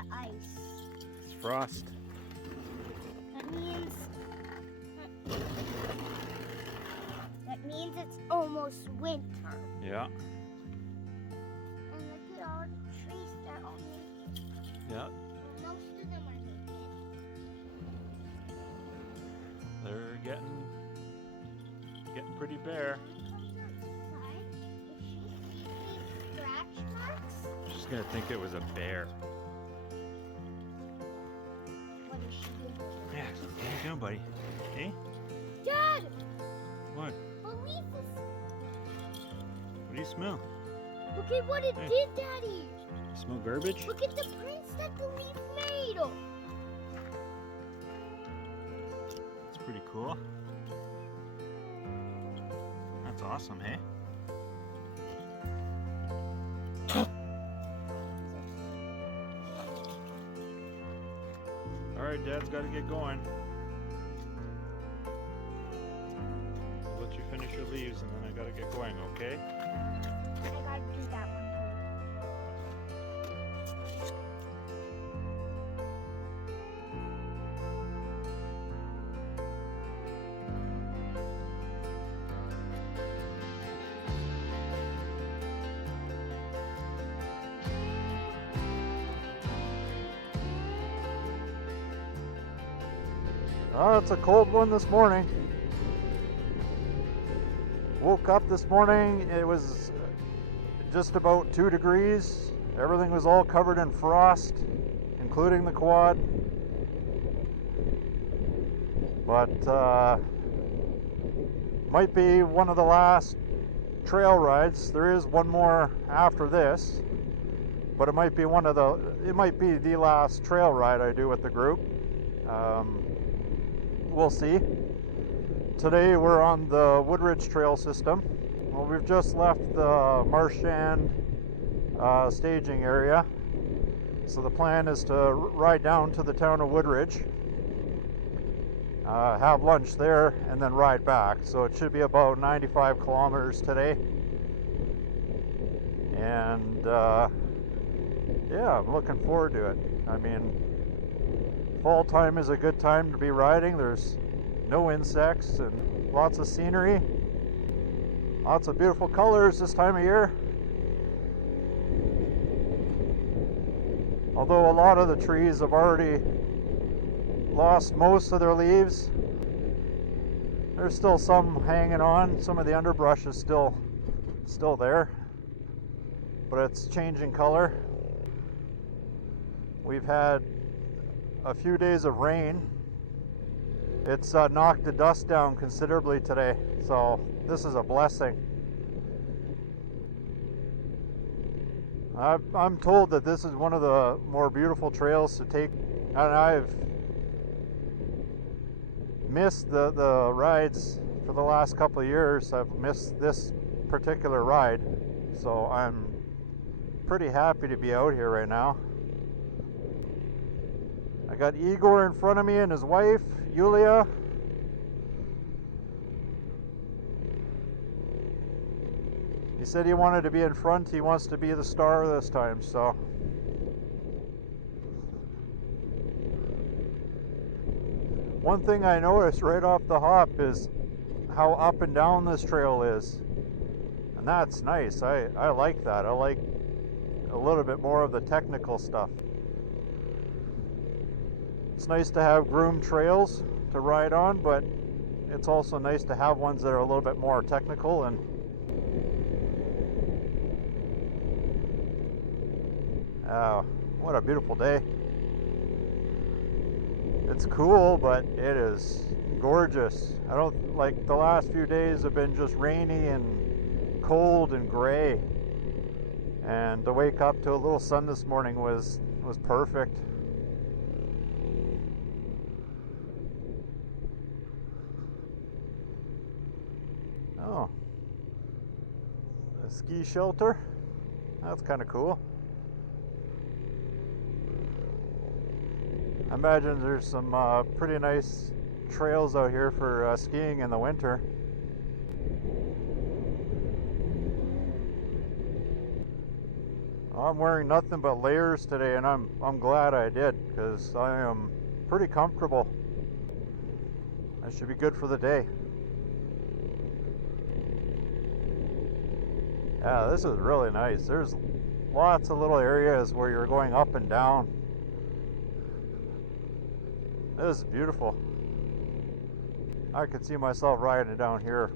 the ice. It's frost. That means it's almost winter. Yeah. And look at all the trees, they're all naked. Yeah. Well, most of them are naked. They're getting pretty bare. When Mom comes outside, if she sees these scratch marks, She's gonna think it was a bear. what is she doing? Yeah. What are you doing, buddy? Hey? Dad! What? A leaf is... What do you smell? Look at what it Hey. did, Daddy! You smell garbage? Look at the prints that the leaf made! It's pretty cool. That's awesome, hey? Alright, Dad's gotta get going. I'll let you finish your leaves and then I gotta get going, okay? I gotta do that one Oh, it's a cold one this morning. Woke up this morning, it was just about 2 degrees. Everything was all covered in frost, including the quad. But might be one of the last trail rides. There is one more after this, but it might be the last trail ride I do with the group. We'll see. Today we're on the Woodridge trail system. Well, we've just left the Marchand staging area. So the plan is to ride down to the town of Woodridge, have lunch there, and then ride back. So it should be about 95 kilometers today. And yeah, I'm looking forward to it. I mean, fall time is a good time to be riding. There's no insects and lots of scenery. Lots of beautiful colors this time of year. Although a lot of the trees have already lost most of their leaves, there's still some hanging on. Some of the underbrush is still there, but it's changing color. We've had a few days of rain. It's knocked the dust down considerably today, so this is a blessing. I'm told that this is one of the more beautiful trails to take, and I've missed the rides for the last couple of years. I've missed this particular ride, so I'm pretty happy to be out here right now. I got Igor in front of me and his wife, Yuliya. He said he wanted to be in front. He wants to be the star this time, so. One thing I noticed right off the hop is how up and down this trail is. And that's nice. I like that. I like a little bit more of the technical stuff. It's nice to have groomed trails to ride on, but it's also nice to have ones that are a little bit more technical. And what a beautiful day. It's cool, but it is gorgeous. I don't like the last few days have been just rainy and cold and gray. And to wake up to a little sun this morning was perfect. Oh, a ski shelter. That's kind of cool. I imagine there's some pretty nice trails out here for skiing in the winter. I'm wearing nothing but layers today, and I'm glad I did, because I am pretty comfortable. I should be good for the day. Yeah, this is really nice. There's lots of little areas where you're going up and down. This is beautiful. I could see myself riding down here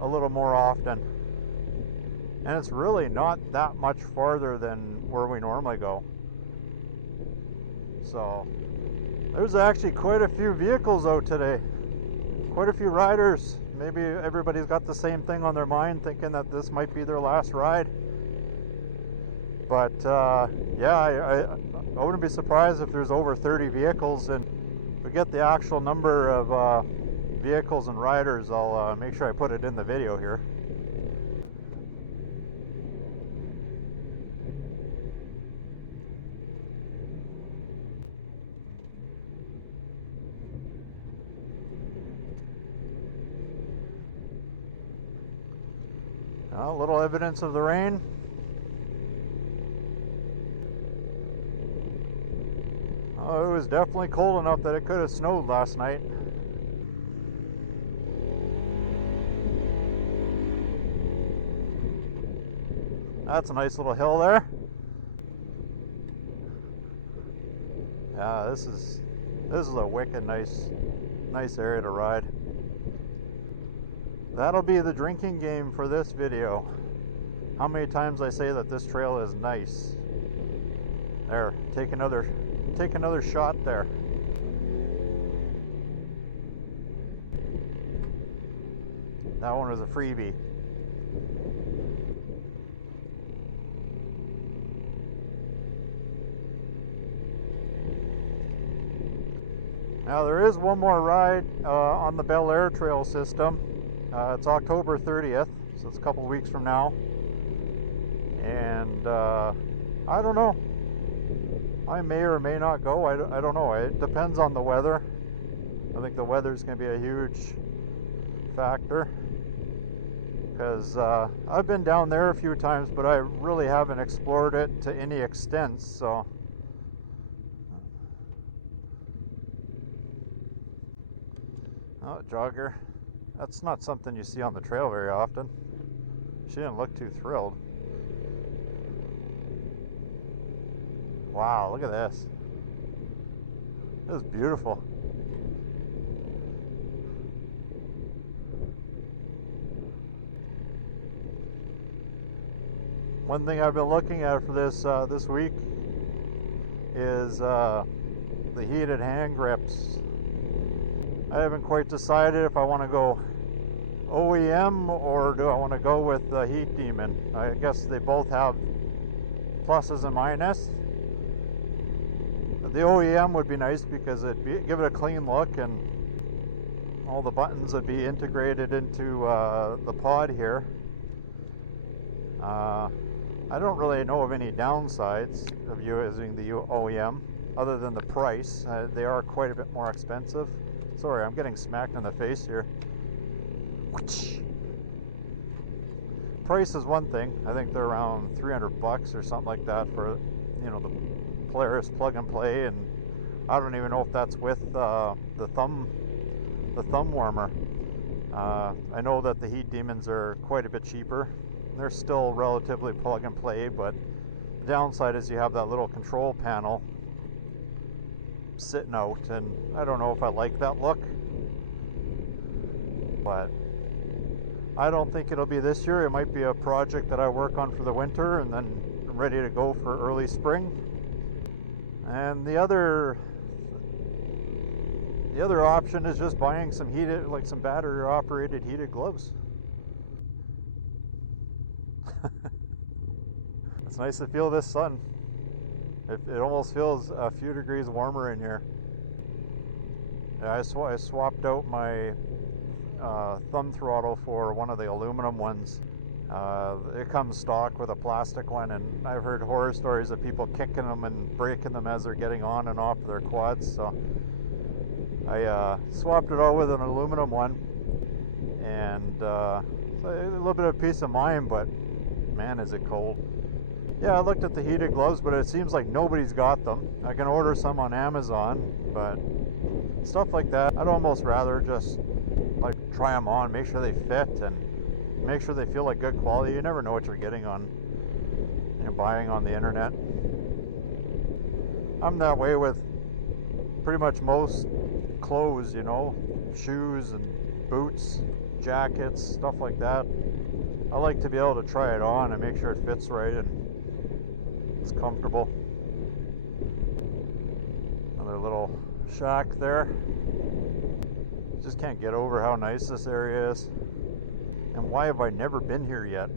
a little more often. And it's really not that much farther than where we normally go. So, there's actually quite a few vehicles out today. Quite a few riders. Maybe everybody's got the same thing on their mind, thinking that this might be their last ride. But yeah, I wouldn't be surprised if there's over 30 vehicles, and if we get the actual number of vehicles and riders, I'll make sure I put it in the video here. A little evidence of the rain. Oh, it was definitely cold enough that it could have snowed last night. That's a nice little hill there. Yeah, this is a wicked nice area to ride. That'll be the drinking game for this video. How many times I say that this trail is nice. There, take another shot there. That one was a freebie. Now there is one more ride on the Bel Air Trail system. It's October 30th, so it's a couple weeks from now. And I don't know. I may or may not go. I don't know. It depends on the weather. I think the weather's going to be a huge factor. Because I've been down there a few times, but I really haven't explored it to any extent, so... Oh, jogger. That's not something you see on the trail very often. She didn't look too thrilled. Wow, look at this. This is beautiful. One thing I've been looking at for this week is the heated hand grips. I haven't quite decided if I want to go OEM or do I want to go with the Heat Demon. I guess they both have pluses and minuses. The OEM would be nice because it'd give it a clean look and all the buttons would be integrated into the pod here. I don't really know of any downsides of using the OEM other than the price. They are quite a bit more expensive. Sorry, I'm getting smacked in the face here. Price is one thing. I think they're around $300 or something like that for, you know, the Polaris plug and play, and I don't even know if that's with the thumb warmer. I know that the Heat Demons are quite a bit cheaper. They're still relatively plug and play, but the downside is you have that little control panel sitting out, and I don't know if I like that look, but I don't think it'll be this year. It might be a project that I work on for the winter and then I'm ready to go for early spring. And the other option is just buying some some battery operated heated gloves. It's nice to feel this sun. It almost feels a few degrees warmer in here. Yeah, I swapped out my thumb throttle for one of the aluminum ones. It comes stock with a plastic one, and I've heard horror stories of people kicking them and breaking them as they're getting on and off their quads. So I swapped it out with an aluminum one, and so a little bit of peace of mind, but man, is it cold. Yeah, I looked at the heated gloves, but it seems like nobody's got them. I can order some on Amazon, but stuff like that, I'd almost rather just like try them on, make sure they fit, and make sure they feel like good quality. You never know what you're getting on, buying on the internet. I'm that way with pretty much most clothes, shoes and boots, jackets, stuff like that. I like to be able to try it on and make sure it fits right and it's comfortable. Another little shack there. Just can't get over how nice this area is. And why have I never been here yet?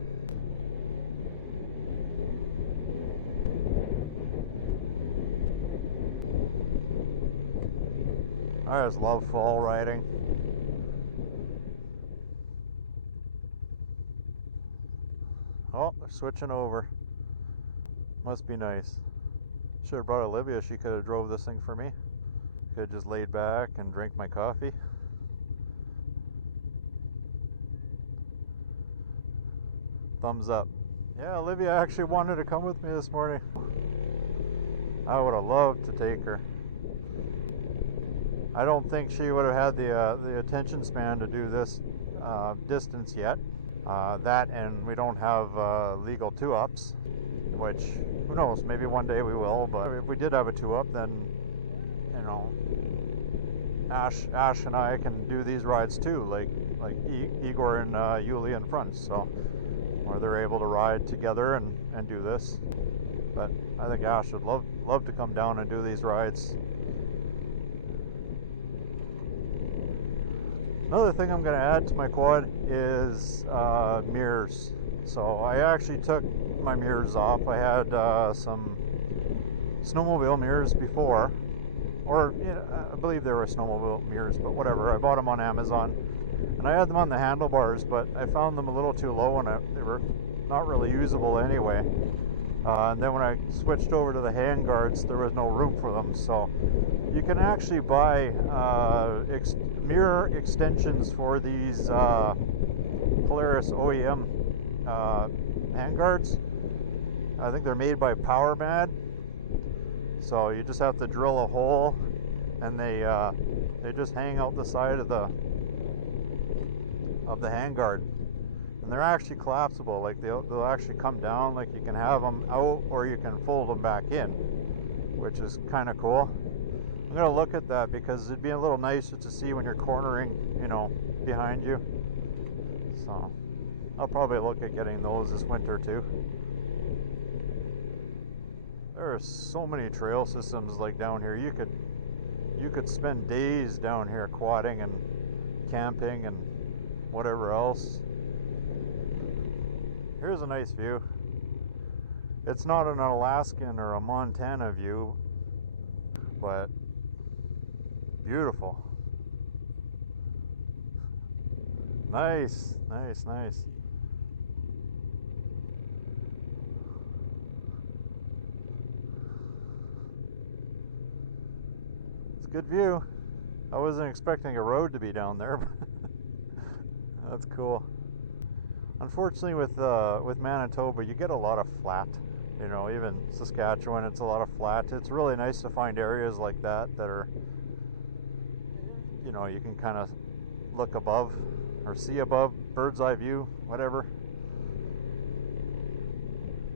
I just love fall riding. Oh, they're switching over. Must be nice. Should have brought Olivia. She could have drove this thing for me. Could have just laid back and drank my coffee. Thumbs up. Yeah, Olivia actually wanted to come with me this morning. I would have loved to take her. I don't think she would have had the attention span to do this distance yet. That, and we don't have legal 2-ups, which, who knows, maybe one day we will, but if we did have a 2-up, then, Ash and I can do these rides too, like Igor and Yuliya in front, so, where they're able to ride together and do this. But I think Ash would love to come down and do these rides. Another thing I'm going to add to my quad is mirrors. So I actually took my mirrors off. I had some snowmobile mirrors before, or I believe they were snowmobile mirrors, but whatever. I bought them on Amazon, and I had them on the handlebars, but I found them a little too low, and they were not really usable anyway. And then when I switched over to the hand guards, there was no room for them. So you can actually buy mirror extensions for these Polaris OEM hand guards. I think they're made by PowerMad. So you just have to drill a hole, and they just hang out the side of the handguard, and they're actually collapsible. Like they'll actually come down. Like you can have them out, or you can fold them back in, which is kind of cool. I'm gonna look at that because it'd be a little nicer to see when you're cornering, behind you. So I'll probably look at getting those this winter too. There are so many trail systems like down here. You could spend days down here quadding and camping and whatever else. Here's a nice view. It's not an Alaskan or a Montana view, but beautiful. Nice, nice, nice. It's a good view. I wasn't expecting a road to be down there. That's cool. Unfortunately, with Manitoba, you get a lot of flat. Even Saskatchewan, it's a lot of flat. It's really nice to find areas like that are, you can kind of look above or see above, bird's eye view, whatever.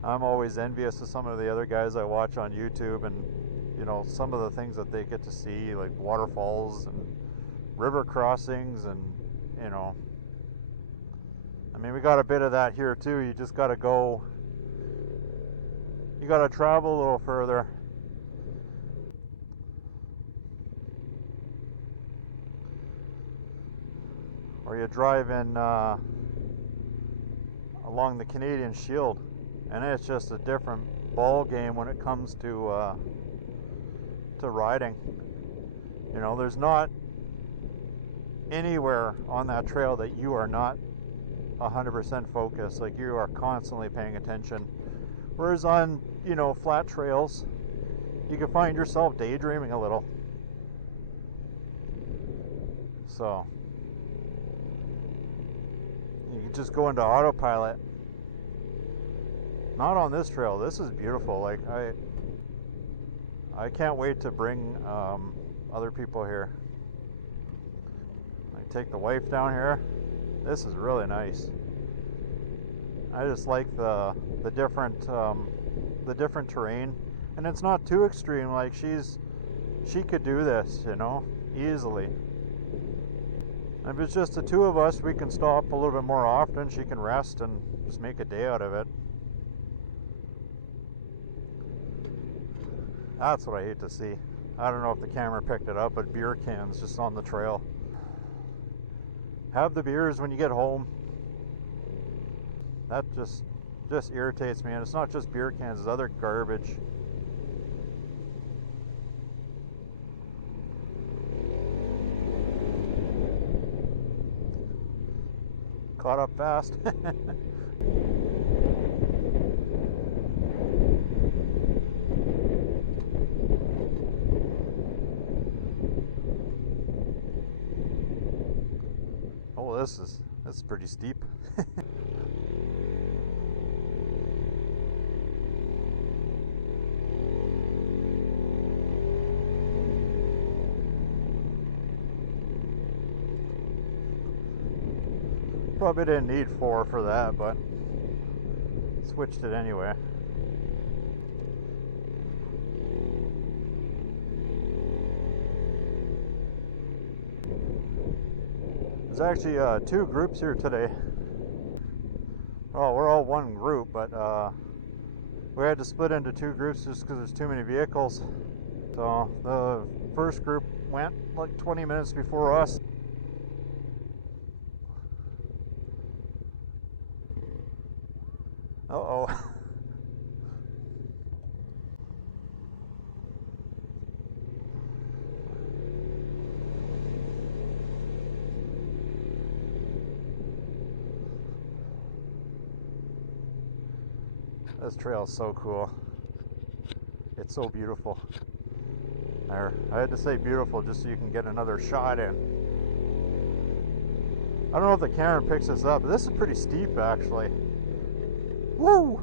I'm always envious of some of the other guys I watch on YouTube, and some of the things that they get to see, like waterfalls and river crossings, and I mean, we got a bit of that here too. You just got to go, you got to travel a little further. Or you drive in along the Canadian Shield, and it's just a different ball game when it comes to riding. There's not anywhere on that trail that you are not 100% focused. Like, you are constantly paying attention. Whereas on, flat trails, you can find yourself daydreaming a little. So you can just go into autopilot. Not on this trail. This is beautiful. Like I can't wait to bring other people here. I take the wife down here. This is really nice. I just like the different terrain, and it's not too extreme. Like she could do this, you know, easily. If it's just the two of us, we can stop a little bit more often. She can rest and just make a day out of it. That's what I hate to see. I don't know if the camera picked it up, but beer cans just on the trail. Have the beers when you get home. That just irritates me. And it's not just beer cans, it's other garbage. Caught up fast. Oh, this is pretty steep. Probably didn't need 4 for that, but switched it anyway. There's actually 2 groups here today. Well, we're all one group, but we had to split into 2 groups just because there's too many vehicles. So the first group went like 20 minutes before us. Uh-oh. This trail is so cool. It's so beautiful. I had to say beautiful just so you can get another shot in. I don't know if the camera picks this up, but this is pretty steep actually. Woo!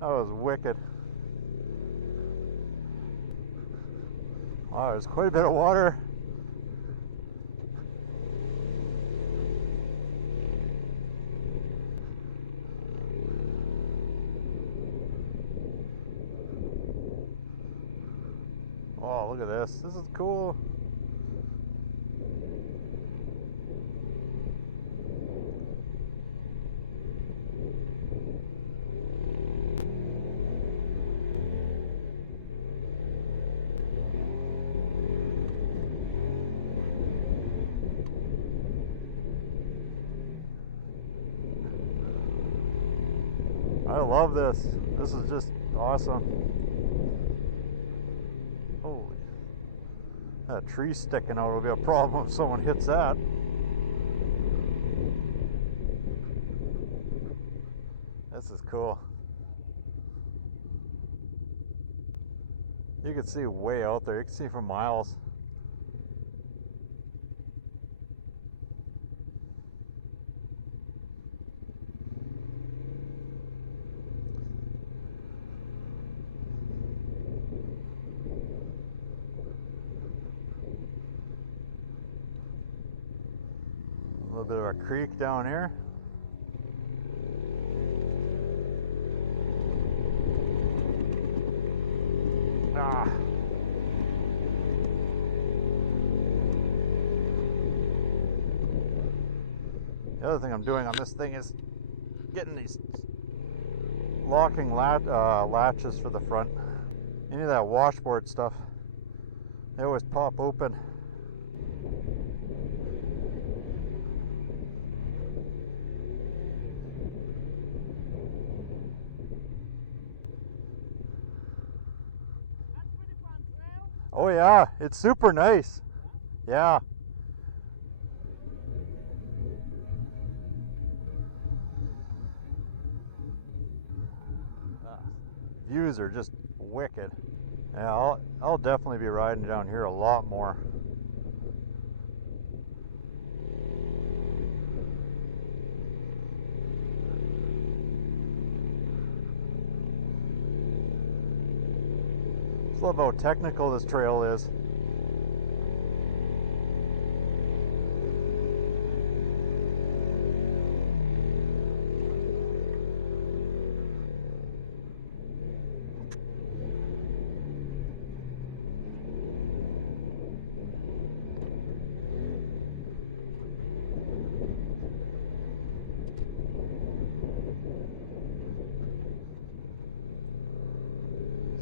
That was wicked. Wow, there's quite a bit of water. Oh, look at this. This is cool. I love this. This is just awesome. Holy. That tree sticking out will be a problem if someone hits that. This is cool. You can see way out there. You can see for miles. A little bit of a creek down here. Ah. The other thing I'm doing on this thing is getting these locking latches for the front. Any of that washboard stuff, they always pop open. Oh yeah, it's super nice. Yeah. Views are just wicked. Yeah, I'll definitely be riding down here a lot more. love how technical this trail is.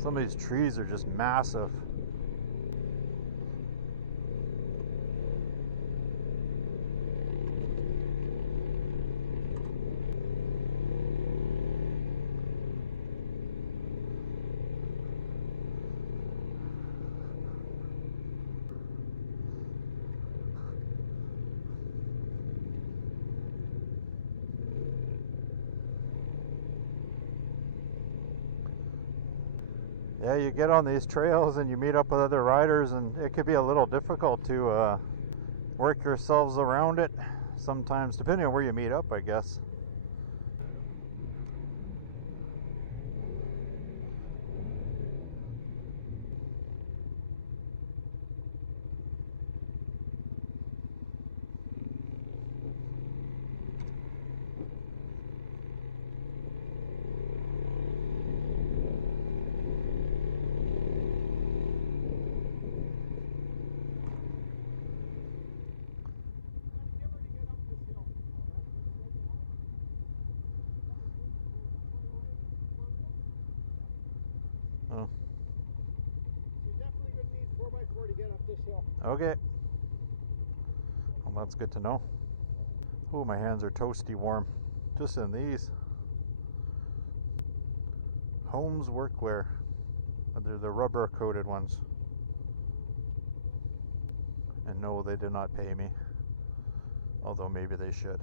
Some of these trees are just massive. Yeah, you get on these trails and you meet up with other riders, and it could be a little difficult to work yourselves around it sometimes, depending on where you meet up, I guess. Oh. You're definitely going to need 4x4 to get up this hill. Okay. Well, that's good to know. Oh, my hands are toasty warm. Just in these. Holmes workwear. They're the rubber coated ones. And no, they did not pay me. Although maybe they should.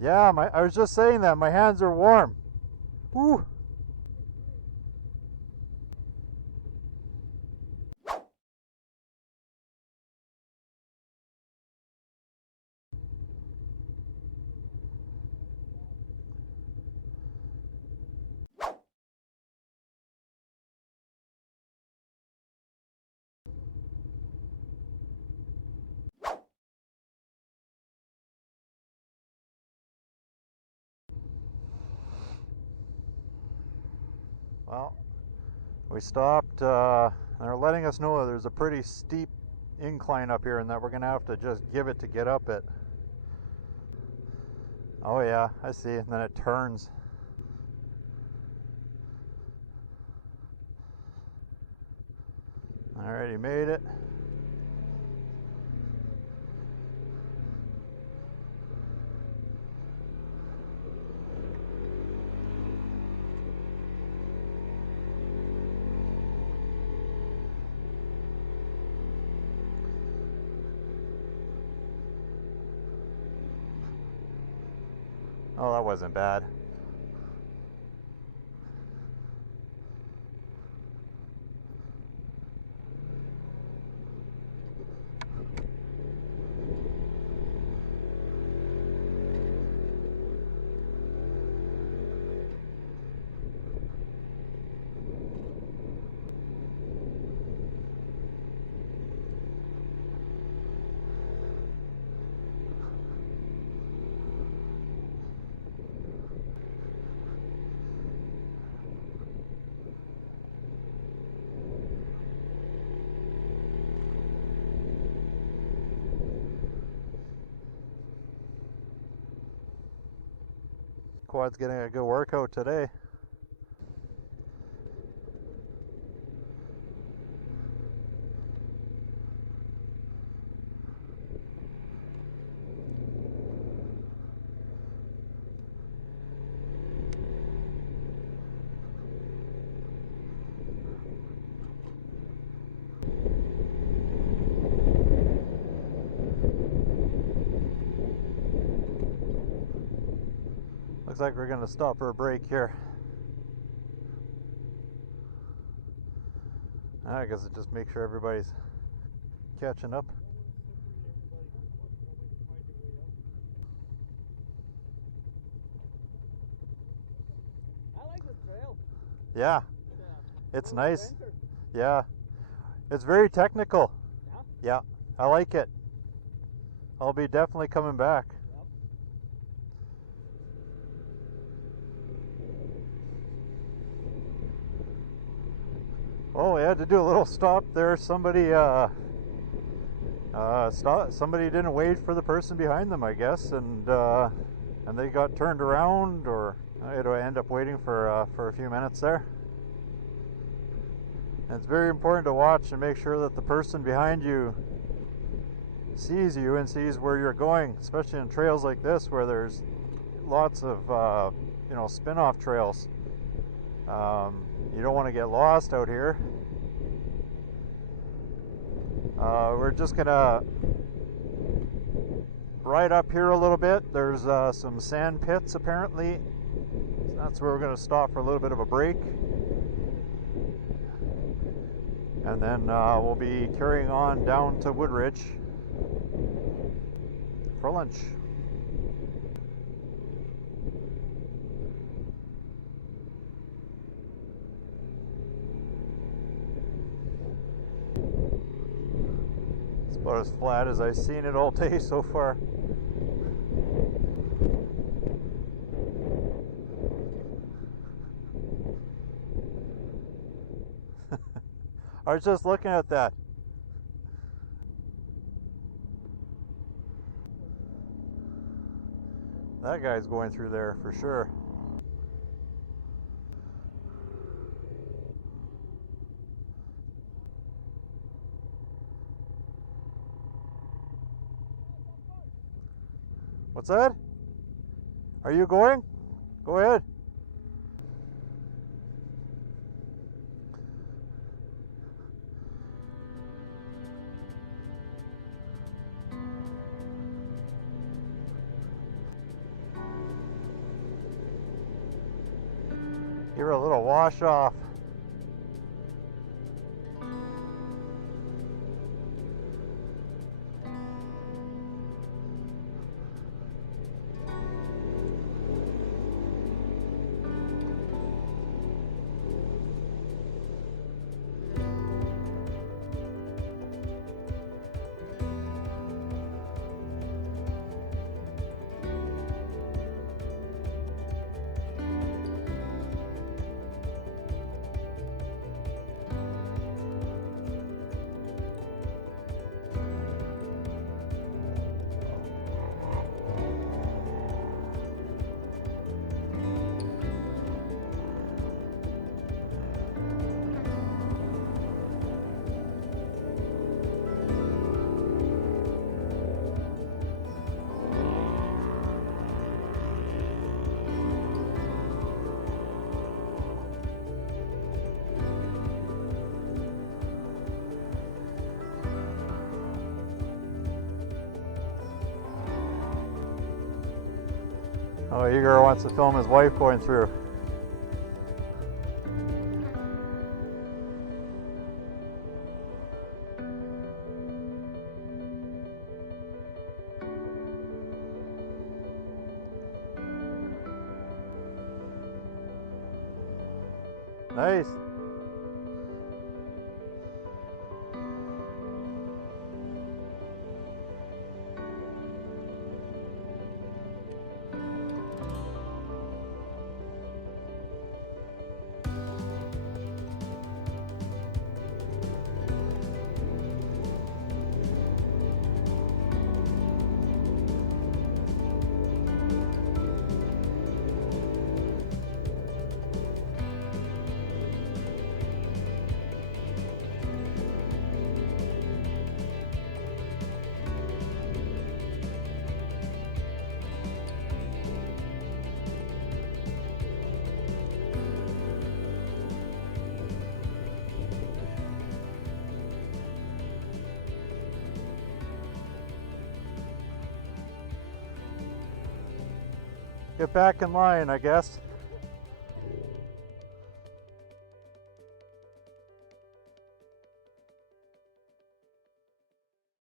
Yeah, I was just saying that. My hands are warm. Woo! Well, we stopped. They're letting us know that there's a pretty steep incline up here and that we're going to have to just give it to get up it. Oh yeah, I see. And then it turns. Alright, you made it. Oh, that wasn't bad. Quad's getting a good workout today. Looks like we're going to stop for a break here. I guess it just make sure everybody's catching up. I like this trail. Yeah. It's nice. Yeah. It's very technical. Yeah, I like it. I'll be definitely coming back. Oh, we had to do a little stop there. Somebody somebody didn't wait for the person behind them, I guess, and they got turned around, or I had to end up waiting for a few minutes there. And it's very important to watch and make sure that the person behind you sees you and sees where you're going, especially in trails like this where there's lots of spin-off trails. You don't want to get lost out here. We're just gonna ride up here a little bit. There's some sand pits apparently, so that's where we're gonna stop for a little bit of a break, and then we'll be carrying on down to Woodridge for lunch. It's about as flat as I've seen it all day so far. I was just looking at that. That guy's going through there for sure. What's that? Are you going? Go ahead. Give her a little wash off. Oh, Igor wants to film his wife going through. Nice. Get back in line, I guess.